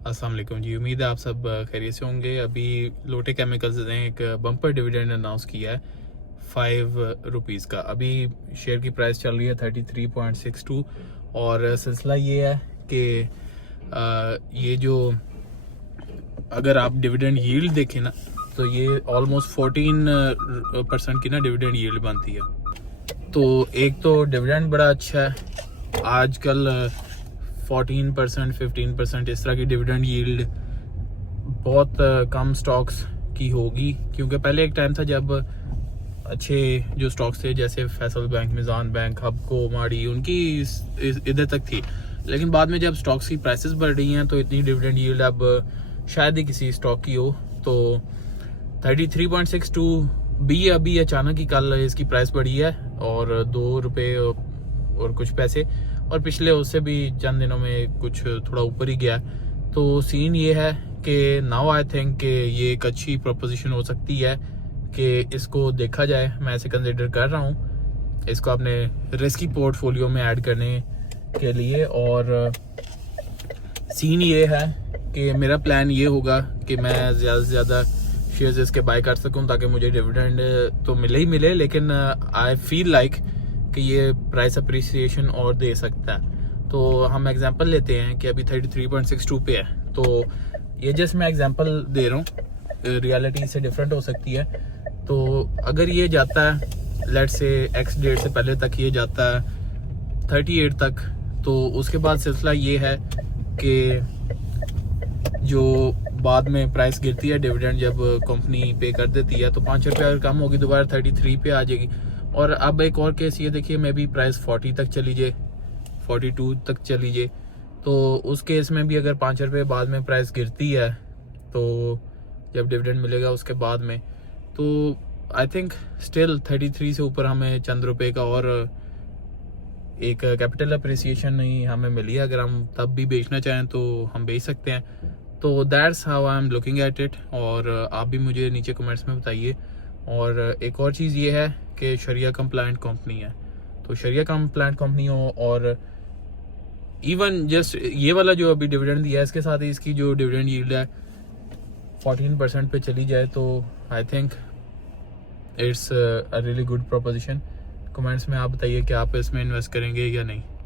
अस्सलाम वालेकुम जी, उम्मीद है आप सब खैरियत से होंगे। अभी लोटे केमिकल्स ने एक बम्पर डिविडेंड अनाउंस किया है ₹5 का। अभी शेयर की प्राइस चल रही है 33.62 और सिलसिला ये है कि ये जो अगर आप डिविडेंड यील्ड देखें ना तो ये ऑलमोस्ट 14% की ना डिविडेंड यील्ड बनती है। तो एक तो डिविडेंड बड़ा अच्छा है आजकल, 14% 15% इस तरह की डिविडेंड यील्ड बहुत कम स्टॉक्स की होगी, क्योंकि पहले एक टाइम था जब अच्छे जो स्टॉक्स थे जैसे फैसल बैंक, मिजान बैंक, हबको, माड़ी, उनकी इधर तक थी। लेकिन बाद में जब स्टॉक्स की प्राइसेस बढ़ रही हैं तो इतनी डिविडेंड यील्ड अब शायद ही किसी स्टॉक की हो। तो 33.62 भी अभी अचानक ही कल इसकी प्राइस बढ़ी है और ₹2 और कुछ पैसे, और पिछले उससे भी चंद दिनों में कुछ थोड़ा ऊपर ही गया। तो सीन ये है कि नाउ आई थिंक कि ये एक अच्छी प्रोपोजिशन हो सकती है कि इसको देखा जाए। मैं इसे कंसिडर कर रहा हूँ इसको अपने रिस्की पोर्टफोलियो में ऐड करने के लिए। और सीन ये है कि मेरा प्लान ये होगा कि मैं ज़्यादा से ज़्यादा शेयर्स इसके बाय कर सकूं ताकि मुझे डिविडेंड तो मिले ही मिले, लेकिन आई फील लाइक कि ये प्राइस अप्रिसिएशन और दे सकता है। तो हम एग्जांपल लेते हैं कि अभी 33.62 पे है, तो ये जस्ट मैं एग्जांपल दे रहा हूँ, रियलिटी से डिफरेंट हो सकती है। तो अगर ये जाता है लेट्स से एक्स डेट से पहले तक, ये जाता है 38 तक, तो उसके बाद सिलसिला ये है कि जो बाद में प्राइस गिरती है डिविडेंड जब कंपनी पे कर देती है, तो ₹5 अगर कम होगी दोबारा 33 पे आ जाएगी। और अब एक और केस ये देखिए, मे बी प्राइस 40 तक चली जाए, 42 तक चली जाए, तो उस केस में भी अगर ₹5 बाद में प्राइस गिरती है तो जब डिविडेंड मिलेगा उसके बाद में, तो आई थिंक स्टिल 33 से ऊपर हमें चंद रुपए का और एक कैपिटल अप्रिसिएशन नहीं हमें मिली है। अगर हम तब भी बेचना चाहें तो हम बेच सकते हैं। तो that's how I am looking at it, और आप भी मुझे नीचे कमेंट्स में बताइए। और एक और चीज़ ये है कि शरिया कंप्लायंट कंपनी है, तो शरिया कंप्लायंट कंपनी हो और इवन जस्ट ये वाला जो अभी डिविडेंड दिया है इसके साथ ही इसकी जो डिविडेंड यील्ड है 14% पे चली जाए, तो I think it's a really good proposition. Comments में आप बताइए कि आप इसमें इन्वेस्ट करेंगे या नहीं।